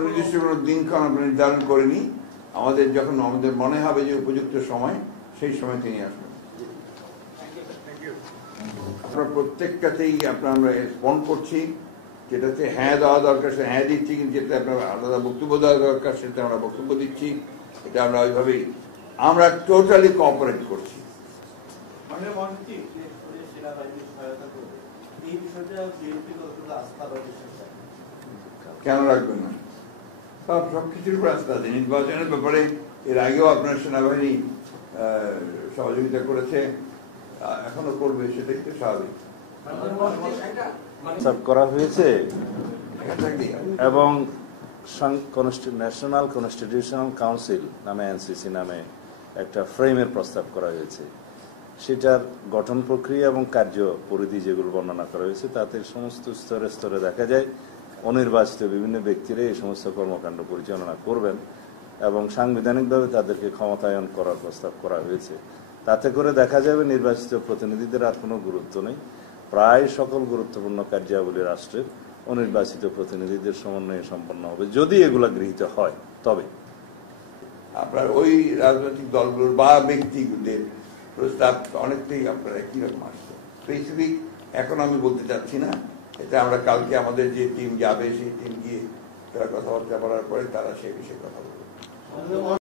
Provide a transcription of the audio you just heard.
সুনির্দিষ্ট কোনো দিনক্ষণ আমরা নির্ধারণ করিনি। আমাদের যখন আমাদের মনে হবে যে উপযুক্ত সময়, সেই সময় তিনি আসবেন। আপনার প্রত্যেকটাতেই আমরা রেসপন্ড করছি, যেটাতে হ্যাঁ দেওয়া দরকার সে হ্যাঁ দিচ্ছি, কিন্তু যেটা আপনার আলাদা বক্তব্য দেওয়া দরকার সেটা আমরা বক্তব্য দিচ্ছি। এটা আমরা ওইভাবেই আমরা টোটালি কোঅপারেট করছি। কেন রাখবেন না? সবকিছুর উপর আস্থা আছে। নির্বাচনের ব্যাপারে এর আগেও আপনার সেনাবাহিনী সহযোগিতা করেছে, এখনো করবে, সেটাই তো স্বাভাবিক। করা হয়েছে এবং ন্যাশনাল কনস্টিটিউশনাল কাউন্সিল নামে এনসিসি নামে একটা ফ্রেমের প্রস্তাব করা হয়েছে। সেটার গঠন প্রক্রিয়া এবং কার্য পরিধি যেগুলো বর্ণনা করা হয়েছে, তাতে সমস্ত স্তরে স্তরে দেখা যায় অনির্বাচিত বিভিন্ন ব্যক্তিরা এই সমস্ত কর্মকাণ্ড পরিচালনা করবেন এবং সাংবিধানিকভাবে তাদেরকে ক্ষমতায়ন করার প্রস্তাব করা হয়েছে। তাতে করে দেখা যাবে নির্বাচিত প্রতিনিধিদের আর কোনো গুরুত্ব নেই। প্রায় সকল গুরুত্বপূর্ণ কার্যাবলী রাষ্ট্রের অনির্বাচিত প্রতিনিধিদের সমন্বয়ে সম্পন্ন হবে, যদি এগুলা গৃহীত হয়। তবে আপনার ওই রাজনৈতিক দলগুলোর বা ব্যক্তিদের প্রস্তাব অনেকটাই আপনার একই রকম আসছে। স্পেসিফিক এখন আমি বলতে চাচ্ছি না, এটা আমরা কালকে আমাদের যে টিম যাবে সেই টিম গিয়ে তারা কথাবার্তা বলার পরে তারা সেই বিষয়ে কথা বলবে।